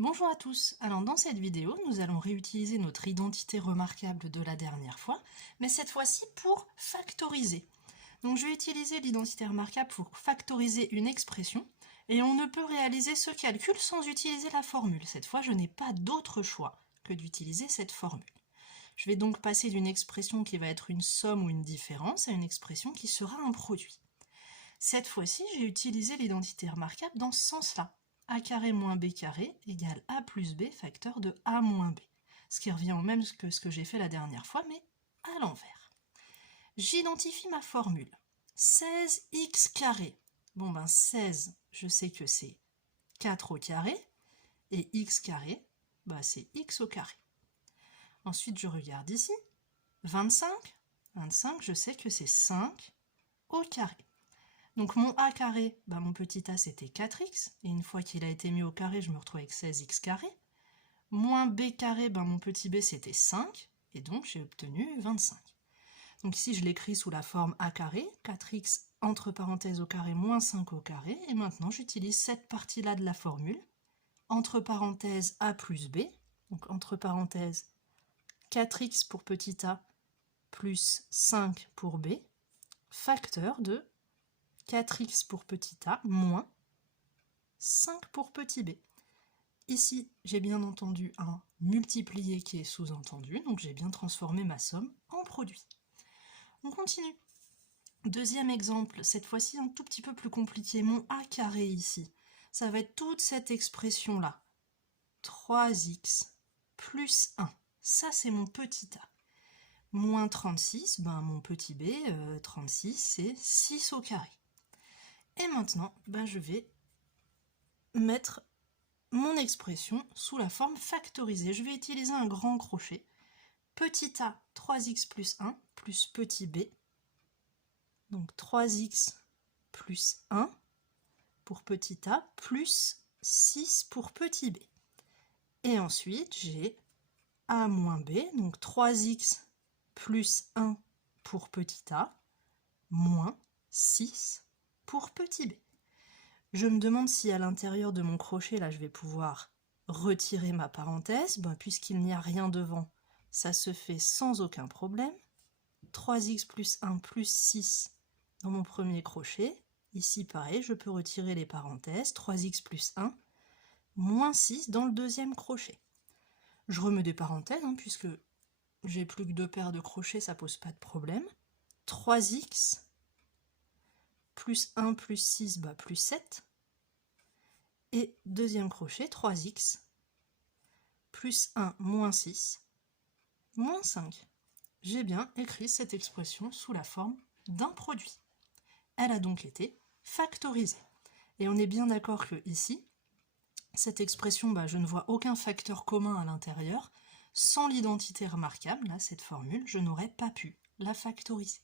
Bonjour à tous, alors dans cette vidéo, nous allons réutiliser notre identité remarquable de la dernière fois, mais cette fois-ci pour factoriser. Donc je vais utiliser l'identité remarquable pour factoriser une expression, et on ne peut réaliser ce calcul sans utiliser la formule. Cette fois, je n'ai pas d'autre choix que d'utiliser cette formule. Je vais donc passer d'une expression qui va être une somme ou une différence à une expression qui sera un produit. Cette fois-ci, j'ai utilisé l'identité remarquable dans ce sens-là. A carré moins B carré égale A plus B facteur de A moins B. Ce qui revient au même que ce que j'ai fait la dernière fois, mais à l'envers. J'identifie ma formule. 16x carré. Bon ben 16, je sais que c'est 4 au carré, et x carré, c'est x au carré. Ensuite, je regarde ici. 25, 25, je sais que c'est 5 au carré. Donc mon a carré, mon petit a c'était 4x, et une fois qu'il a été mis au carré, je me retrouve avec 16x carré. Moins b carré, mon petit b c'était 5, et donc j'ai obtenu 25. Donc ici je l'écris sous la forme a carré, 4x entre parenthèses au carré moins 5 au carré, et maintenant j'utilise cette partie-là de la formule, entre parenthèses a plus b, donc entre parenthèses 4x pour petit a plus 5 pour b, facteur de 4x pour petit a moins 5 pour petit b. Ici, j'ai bien entendu un multiplié qui est sous-entendu, donc j'ai bien transformé ma somme en produit. On continue. Deuxième exemple, cette fois-ci un tout petit peu plus compliqué. Mon a carré ici, ça va être toute cette expression-là. 3x plus 1. Ça, c'est mon petit a. Moins 36, mon petit b, 36, c'est 6 au carré. Et maintenant, je vais mettre mon expression sous la forme factorisée. Je vais utiliser un grand crochet. Petit a, 3x plus 1, plus petit b. Donc 3x plus 1 pour petit a, plus 6 pour petit b. Et ensuite, j'ai a moins b, donc 3x plus 1 pour petit a, moins 6 pour petit b. Je me demande si à l'intérieur de mon crochet, là, je vais pouvoir retirer ma parenthèse. Puisqu'il n'y a rien devant, ça se fait sans aucun problème. 3x plus 1 plus 6 dans mon premier crochet. Ici, pareil, je peux retirer les parenthèses. 3x plus 1, moins 6 dans le deuxième crochet. Je remets des parenthèses, puisque j'ai plus que 2 paires de crochets, ça pose pas de problème. 3x plus 1 plus 6, plus 7. Et deuxième crochet, 3x plus 1 moins 6, moins 5. J'ai bien écrit cette expression sous la forme d'un produit. Elle a donc été factorisée. Et on est bien d'accord que ici, cette expression, je ne vois aucun facteur commun à l'intérieur. Sans l'identité remarquable, là, cette formule, je n'aurais pas pu la factoriser.